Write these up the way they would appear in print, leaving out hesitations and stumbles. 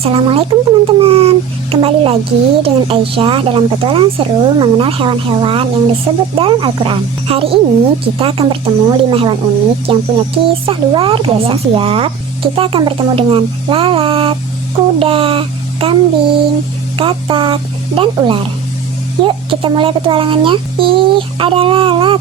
Assalamualaikum teman-teman. Kembali lagi dengan Aisyah dalam petualangan seru mengenal hewan-hewan yang disebut dalam Al-Quran. Hari ini kita akan bertemu 5 hewan unik yang punya kisah luar biasa. Siap? Kita akan bertemu dengan lalat, kuda, kambing, katak, dan ular. Yuk kita mulai petualangannya. Ih, ada lalat.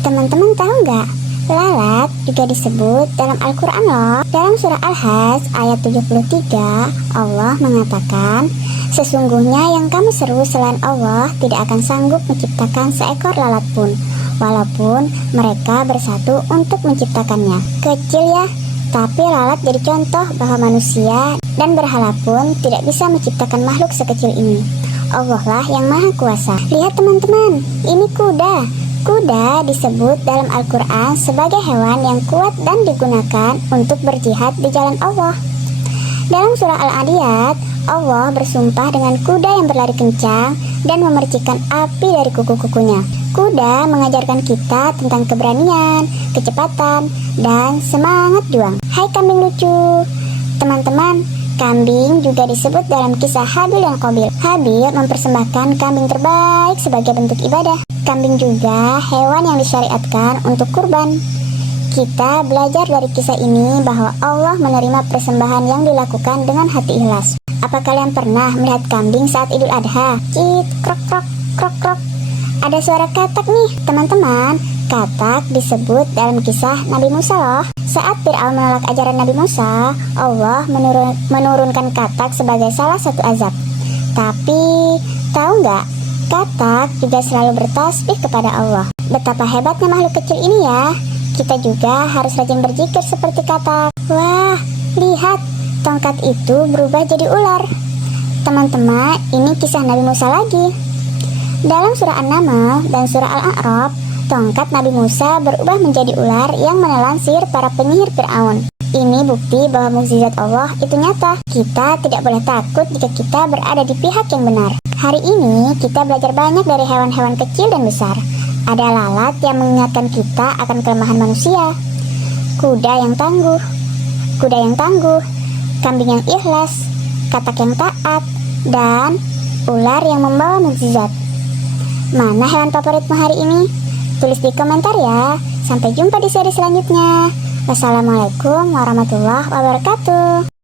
Teman-teman tahu nggak? Lalat juga disebut dalam Al-Quran loh. Dalam surah Al-Hajj ayat 73, Allah mengatakan, sesungguhnya yang kamu seru selain Allah tidak akan sanggup menciptakan seekor lalat pun, walaupun mereka bersatu untuk menciptakannya. Kecil ya, tapi lalat jadi contoh bahwa manusia dan berhala pun tidak bisa menciptakan makhluk sekecil ini. Allah lah yang maha kuasa. Lihat teman-teman, ini kuda. Kuda disebut dalam Al-Quran sebagai hewan yang kuat dan digunakan untuk berjihad di jalan Allah. Dalam surah Al-Adiyat, Allah bersumpah dengan kuda yang berlari kencang dan memercikan api dari kuku-kukunya. Kuda mengajarkan kita tentang keberanian, kecepatan, dan semangat juang. Hai kambing lucu. Teman-teman, kambing juga disebut dalam kisah Habil dan Qabil. Habil mempersembahkan kambing terbaik sebagai bentuk ibadah. Kambing juga hewan yang disyariatkan untuk kurban. Kita belajar dari kisah ini bahwa Allah menerima persembahan yang dilakukan dengan hati ikhlas. Apa kalian pernah melihat kambing saat Idul Adha? Cit, krok krok, krok krok. Ada suara katak nih, teman-teman. Katak disebut dalam kisah Nabi Musa loh. Saat Fir'aun menolak ajaran Nabi Musa, Allah menurunkan katak sebagai salah satu azab. Tapi, tahu nggak? Katak juga selalu bertasbih kepada Allah. Betapa hebatnya makhluk kecil ini ya. Kita juga harus rajin berzikir seperti katak. Wah, lihat, tongkat itu berubah jadi ular. Teman-teman, ini kisah Nabi Musa lagi. Dalam surah An-Naml dan surah Al-A'raf, tongkat Nabi Musa berubah menjadi ular yang menelan sihir para penyihir Fir'aun. Ini bukti bahwa mukjizat Allah itu nyata. Kita tidak boleh takut jika kita berada di pihak yang benar. Hari ini kita belajar banyak dari hewan-hewan kecil dan besar. Ada lalat yang mengingatkan kita akan kelemahan manusia. Kuda yang tangguh, kambing yang ikhlas, katak yang taat, dan ular yang membawa mukjizat. Mana hewan favoritmu hari ini? Tulis di komentar ya. Sampai jumpa di seri selanjutnya. Wassalamualaikum warahmatullahi wabarakatuh.